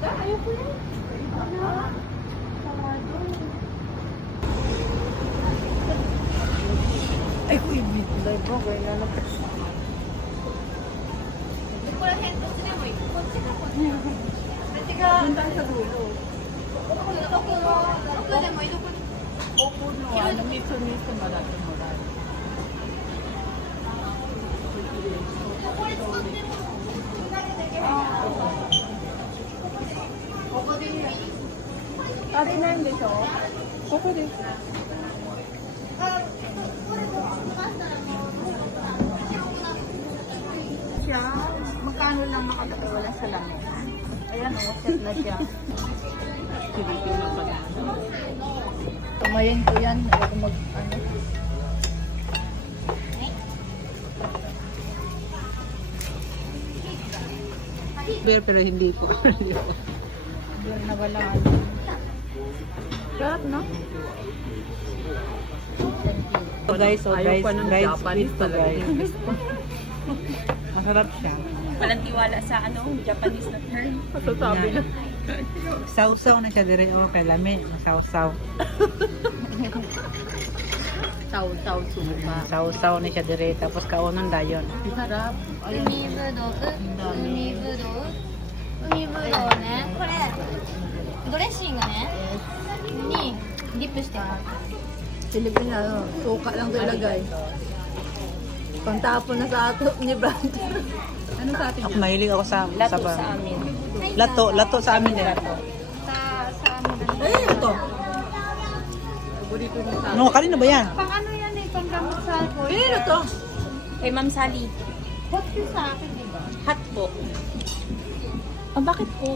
Ayoko yan. Ay, ko ibig. Live mo, kaya lalapit sa akin. Opo, no. Ano, miso-miso, marami-marami. Opo, it's good. Ate na hindi siya. Okay din. Siya, magkano lang makatapos wala sa lamin? Ayan, oh, set na siya. Pilipino pa na. Tumayin ko yan. Ako mag, ano. Pero, pero hindi ko. Doon na wala. Sarap, no? So guys, so guys, guys, Japanese guys. guys. Masarap siya. Walang tiwala sa ano, Japanese na term. Masasabi na. Sausaw na siya dire o kay lami, sausaw. Sausaw sumpa. Sausaw na siya dire tapos kaunon dayon. Sarap. Umibudo. Umibudo. Umibudo ne. Kore. ぶどう、海ぶどうね。これドレッシングね。にディップしてます。 Pilipina, suka lang ilagay. Pantapon na sa ato ni Brad. ano sa atin Ako mahilig ako sa Lato sa, sa amin. Lato, lato sa amin din. Lato. Sa sa amin. Eh, ito. Paborito ni sa Ano, kanino ba yan? Pang ano yan eh, pang gamot sa alcohol. Eh, ito. Kay Ma'am Sally, Hot yung sa akin, di ba? hot po. Ah, bakit po?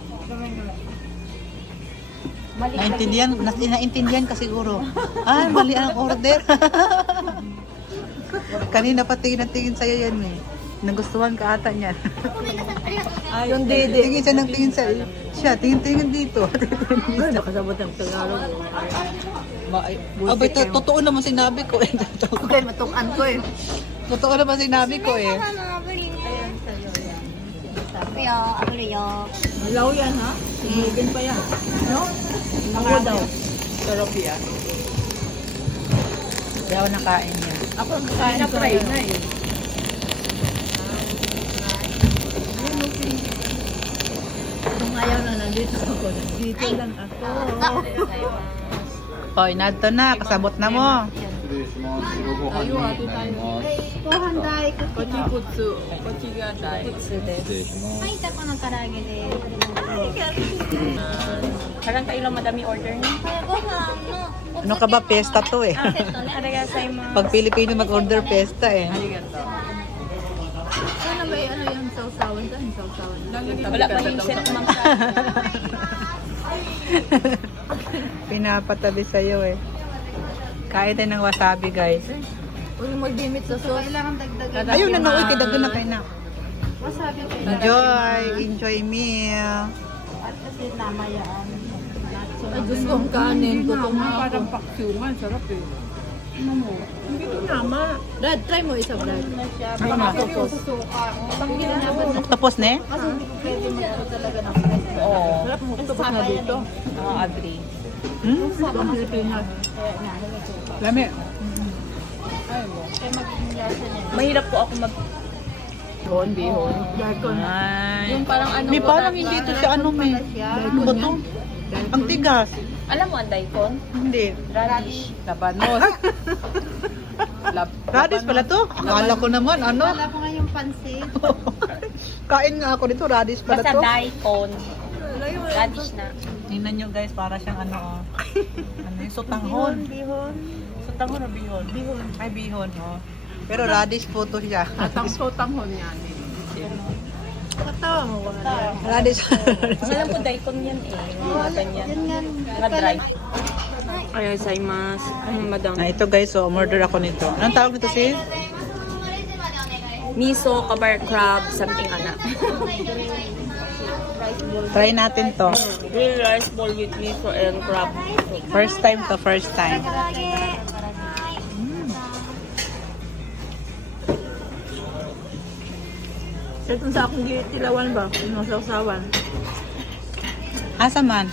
Mali naintindihan, na, naintindihan ka siguro. Ah, mali ang order. Kanina pa tingin ang tingin sa'yo yan eh. Nagustuhan ka ata niyan. Ay, yung dede. Tingin siya ng tingin sa siya, tingin-tingin dito. Nakasabot ang Tagalog. Abay, totoo naman sinabi ko eh. Okay, matukan ko eh. Totoo naman sinabi ko eh. Ayan sa'yo. Sabi yo, ako yo. Malaw yan ha? Higin pa yan. No? Ako daw. Sarap yan. Hindi ako nakain yan. Ako ang kakain ko na eh. Kung ayaw na nandito ako, dito lang ako. Oy, nadto na, kasabot na mo. Ayo, ate tayo. ご飯大ここっちこっち、こっちが大。はい、タコの唐揚げです。 Parang kayo lang madami order niyo. これご飯の。 Ano ka ba, pesta to eh. セットね。 Araga sa mga... Pag Pilipino mag-order, pesta eh. Arigato. Sana may ano yung sausawan dyan, sausawan. Wala pa yung set Ma'am Sally. Pinapatabi sa'yo eh. Kain tayo ng wasabi guys. Huwag mag-limit sa sauce. Kailangan dagdagan. Ayun na, nauwi, kidagdan na kayo na. Wasabi ko. Enjoy, enjoy meal. At kasi namayaan. Ay, gusto kong kanin. Gutom na ako. Parang paksiuman. Sarap eh. Ano mo? Hindi ko nama. Brad, try mo isa, Brad. Ano na? Pag ginagawa na Tapos na eh? kasi hindi ko pwede mag-ano talaga ng. Oo. Sarap mo. Tapos na dito. Oo, agree. Hmm? Gusto ang Pilipinas. Lami. Kaya magiging lasa niya. Mahirap po ako mag... Bihon, bihon. Daikon. Ay. Yung parang ano. May parang hindi to siya ano may. Ano ba to? Ang tigas. Alam mo ang daikon? Hindi. Radish. Labanos. Lab Radish pala to. Akala ko naman ano. Wala ko nga yung pansit. Kain nga ako dito. Radish pala Basta to. daikon. Radish na. Tingnan nyo guys, para siyang ano oh. Ano yung sutanghon. Bihon. Sutanghon o bihon? Bihon. Ay, bihon oh. Pero radish po to siya. Tangso-tanghon yan eh. Katawa mo ba? radish. Alam ko daikon yan eh. Mga ganyan. Yan nga. Dry. Ay, Ay, mas madam. Na ito guys, so umorder ako nito. Anong tawag nito sis? Miso, kabar crab, something ana. Try natin to. Green rice bowl with miso and crab. First time to, first time. Ito sa akong tilawan ba? Yung sausawan. Asa man?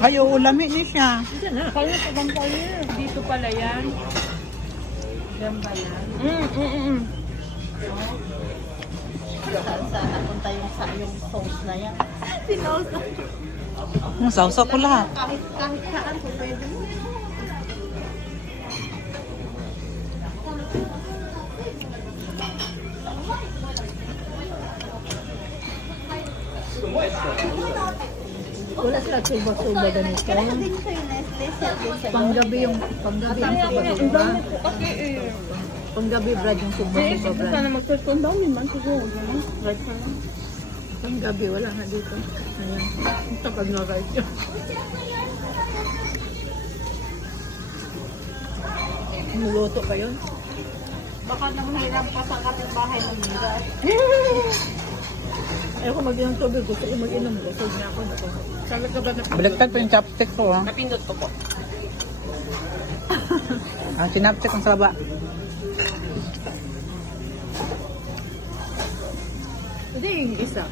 Ay, oo, lami ni siya. Kaya sa vampire. Dito pala yan. Yan ba yan? Mm, mm, mm. Saan saan napunta yung sa yung sauce na yan? Sinausa. Ang sausaw ko lahat. Kahit kahit saan pwede mo. Wala sila tuba-tuba ganito. Panggabi yung panggabi ang tuba-tuba. Eh. Panggabi brad yung Eh, tuba-tuba siguro brad. sana one down yun man siguro. Right sana. Panggabi wala nga dito. Ayan. Ito pag na-right yun. Nuluto ka yun? Baka naman hirap pa sa kapitbahay ng bigas. Ayoko mag-inom tubig. Gusto ko mag-inom. Gusto niya ako. Sabi ka ba na Baliktad pa yung chopstick ko. ah. Napindot ko po. Ang sinapstick ang saba. Hindi yung isa.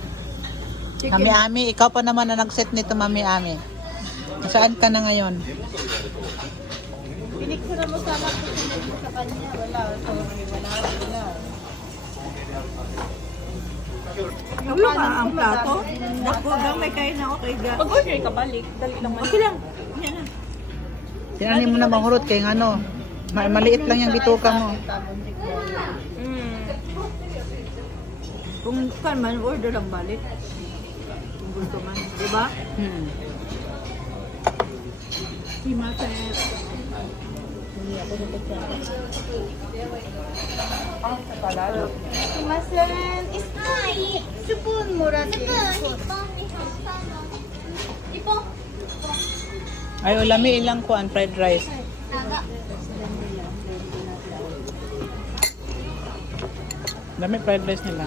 Chicken. Mami Ami, ikaw pa naman na nag-set nito, Mami Ami. Saan ka na ngayon? Piniksara mo sana kung sino sa kanya. Wala. Sorry. Wala. Wala. Wala ka ang plato? Dako, daw may kain ako kay Ga. Pag-order ka balik, dali lang man. Okay lang. Yan na. Mo na mahurot kay ano. Ma- maliit lang yung bituka mo. Mm. Kung kan man, order lang balik. Kung gusto man. Diba? Hmm. Si Maset. Is hi. Spoon mura din. Ipo. Ay, ulami ilang kuan, fried rice. Dami fried rice nila.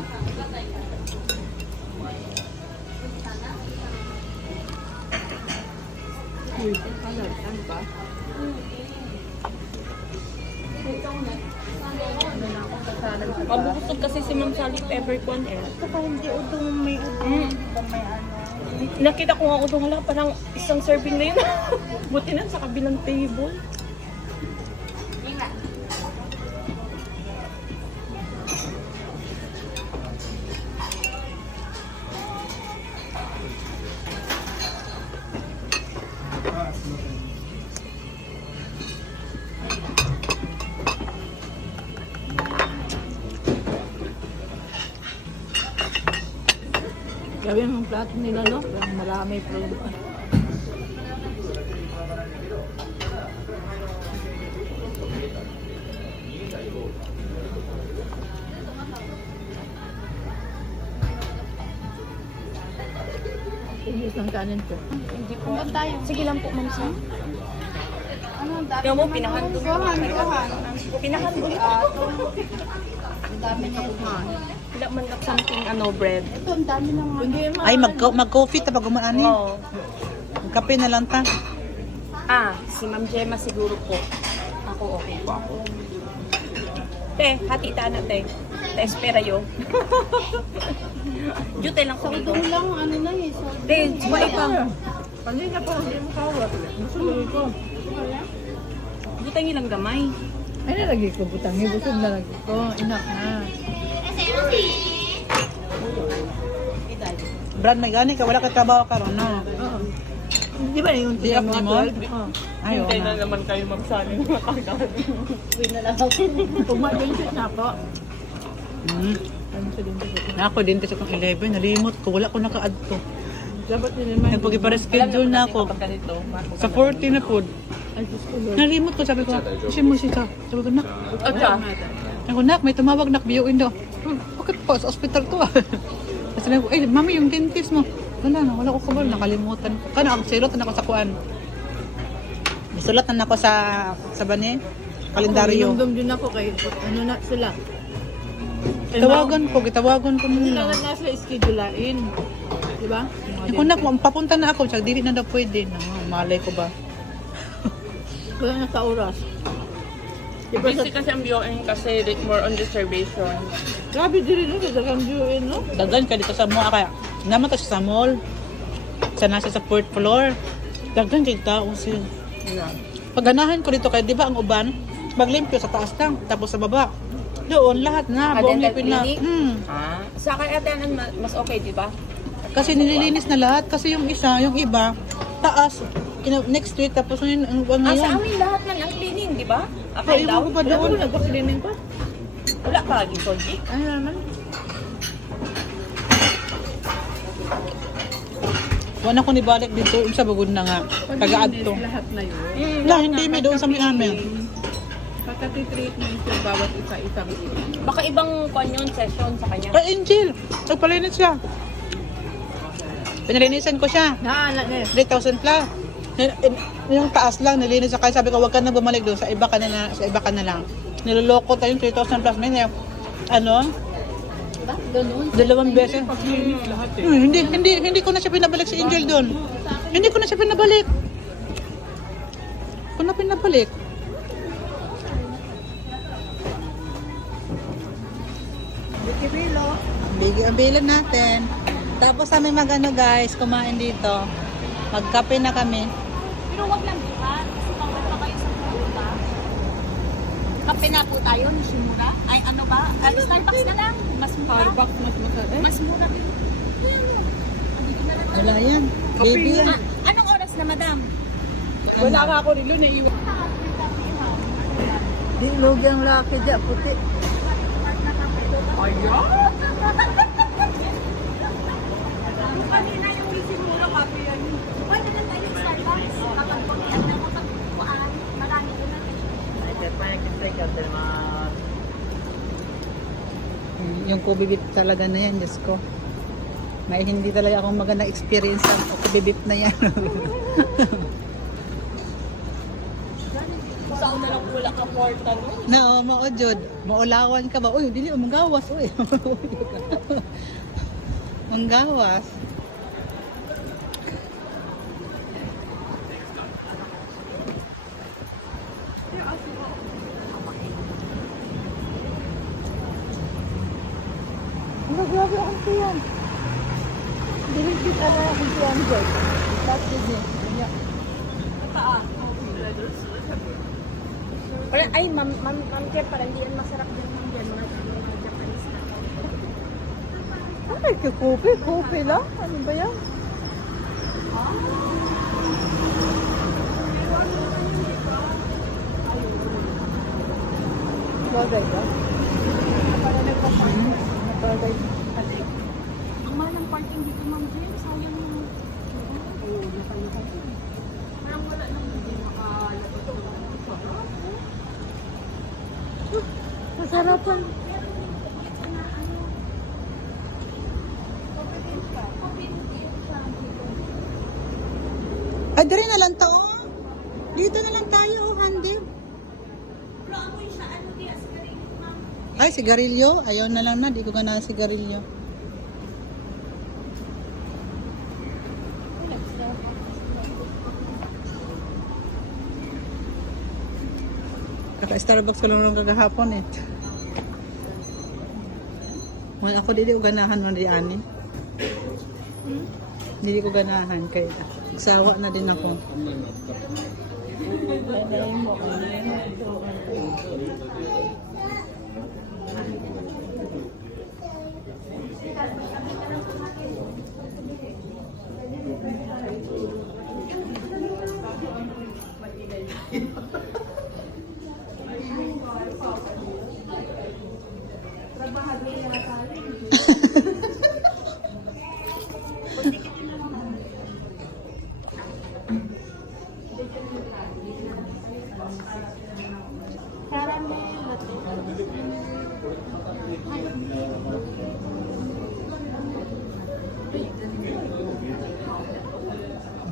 Mabubusog kasi si Ma'am Sally kon eh. Baka hindi udong may udong. Mm. May ano. Nakita ko nga utong wala parang isang serving na yun. Buti na sa kabilang table. Gawin ang plato nila, no? Marami pro. Ubus ng kanin ko. Hindi po. Sige lang po, Ma'am Sam. Ano ang dami? Tingnan mo, pinahandog. Gohan, gohan. Pinahandog. Ang dami na ito. Wala man lang something ano, bread. Ito, ang dami ng mga. Ay, mag mag-coffee ta pag umaani. Oo. Kape na lang ta. Ah, si Ma'am Gemma siguro po. Ako, okay po ako. Te, hati ta na, te. Te, espera yo. Jute lang ko dito. Udong lang, ano na eh. So, Te, jute pa. Kanina pa, hindi mo kawat. Gusto ko. Jute lang gamay. Ay, nalagi ko butang. Ibusog na lagi ko. Inak na. Brad, may gani ka. Wala ka trabaho karon no? Oo. Di ba yung up ni mo? Oo. Ay, oo nga. naman kayo magsali ng matagal. Kung ma-benefit na ako. Hmm. Ano sa din ko? Ako din sa kong 11, nalimot ko. Wala ko naka-add to. Dapat din naman. Nagpag-reschedule na ako. ganito. Sa 40 na po. Ay, Diyos ko, Lord. Nalimot ko, sabi ko, kasi mo siya. Sabi ko, nak, Atsa. Ako, nak, may tumawag, nak, biyuin daw. Bakit po? Sa ospital to ah. Tapos sabi ko, eh, mami, yung dentist mo. Wala na, wala ko kabal, nakalimutan ko. Kana, ang silot na ako sa kuan. Isulat na ako sa, sa bani, kalendaryo. Ako, din ako kay ano na sila. Tawagan ko, gitawagan ko nila. na nasa schedulain. Di ba? Eh, kung na, papunta na ako, siya, dili na daw pwede. No, malay ko ba? Wala na sa oras. Ba. Busy kasi ang BON kasi more on reservation. Grabe din rin sa dagang viewin, no? Dagan ka dito sa mall, kaya naman siya sa mall. Sa nasa sa fourth floor. Dagan kay tao siya. Pagganahan ko dito kaya di ba ang uban, maglimpyo sa taas lang, tapos sa baba. Doon, lahat na, Ah, buong dental ngipin na. Hmm. Ah, sa akin ate mas, mas okay, di ba? Kasi nililinis na lahat. Kasi yung isa, yung iba, taas, next week, tapos ngayon, ang ang Ah, sa ngayon. amin lahat na ng cleaning, di ba? Ay, Akay daw. ko pa Wala doon. ko nagpa-cleaning pa. Wala pa lagi, Soji. Ay, naman. Wala ko nibalik dito, yung sa bagod na nga. Kagaad to. Lahat na yun. Mm, Wala, hindi may doon sa may amin. Pagka-treatment yung bawat isa-isang Baka ibang kwan yun, session sa kanya. Ay, Angel! Nagpalinis siya. Pinalinisan ko siya. Naanak na 3,000 plus. Yung taas lang, nilinis ako. Sabi ko, wag ka na bumalik doon. Sa iba ka na, na sa iba ka na lang. Niloloko tayo yung 3,000 plus. May na- ano? Dalawang beses. Hmm, hindi, hindi, hindi ko na siya pinabalik si Angel doon. Hindi ko na siya pinabalik. Ko na pinabalik. Bigi ang bilan natin. Tapos kami magano guys, kumain dito. Magkape na kami. Pero wag lang buhat. Kasi pangkat pa kayo sa pumunta. Kape na po tayo, Nishimura. Ay, ano ba? Ay, Starbucks na lang. Mas mura. Starbucks mas masarap. Mas mura din. Wala yan. Baby yan. Ah, anong oras na, madam? Wala ka ako nilo na iwan. Di lugyang laki dyan, puti. Kanina yung Nishimura, kape yan. Pwede na tayo sa Starbucks. Kapag pumian na mo pagkuhaan, marami din na Yung Kobe beef talaga na yan, Diyos ko. May hindi talaga akong maganda experience sa Kobe beef na yan. Saan na lang wala ka portal mo? na, oh, maojod. Maulawan ka ba? Uy, dili, manggawas. Uy. manggawas. Ano, grabe ang tiyan. Dili, dili, ano, ang tiyan dyan. That's the thing. Yeah. Wala, ay, ma'am, ma'am, ma'am, Ken, parang hindi yan masarap din ma'am yan. Mga mga Japanese na. Ay, kukupi, kupi lang. Ano ba yan? Bagay ba? Bagay. Ang mahal ng parking dito, ma'am, Jen, sayang yung... Parang wala nang hindi makalabot ng Masarapan. Ay, dari na lang to. Ay, sigarilyo. Ayaw na lang na. Di ko ganahan sigarilyo. Kaka-Starbucks ko lang nung kagahapon eh. Well, ako dili ko ganahan nun di ani. Hmm? Dili ko ganahan kay sawa na din ako.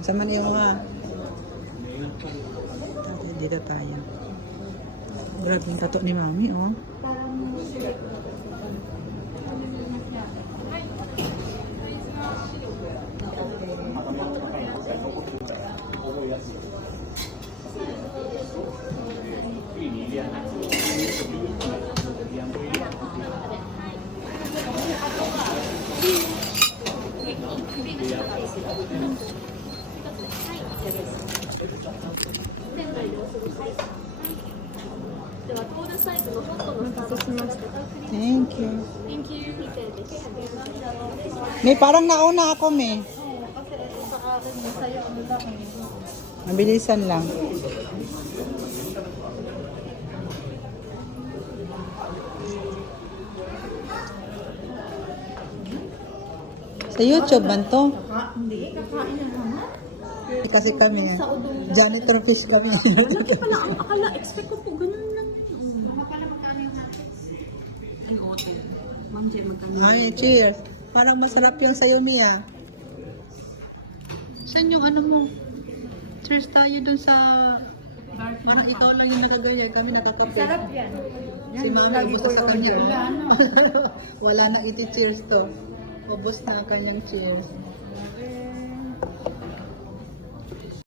Sama niyo ha. Dito tayo. Grabe yung tato ni Mami, oh. Thank you. Thank you. May parang nauna ako, may. Mabilisan lang. Sa YouTube man to? Hindi, kakain na naman. Kasi kami, janitor fish kami. Laki pala ang akala. Expect ko po ganun lang. Ma'am Jem, magkano? Ay, cheers. Parang masarap yung sayo, Mia. Saan yung ano mo? Cheers tayo dun sa... Parang ikaw lang yung nagagaya. Kami nakakape. Sarap yan. Si Mami, ubos na sa kanya. Wala na iti-cheers to. Ubos na ang kanyang cheers.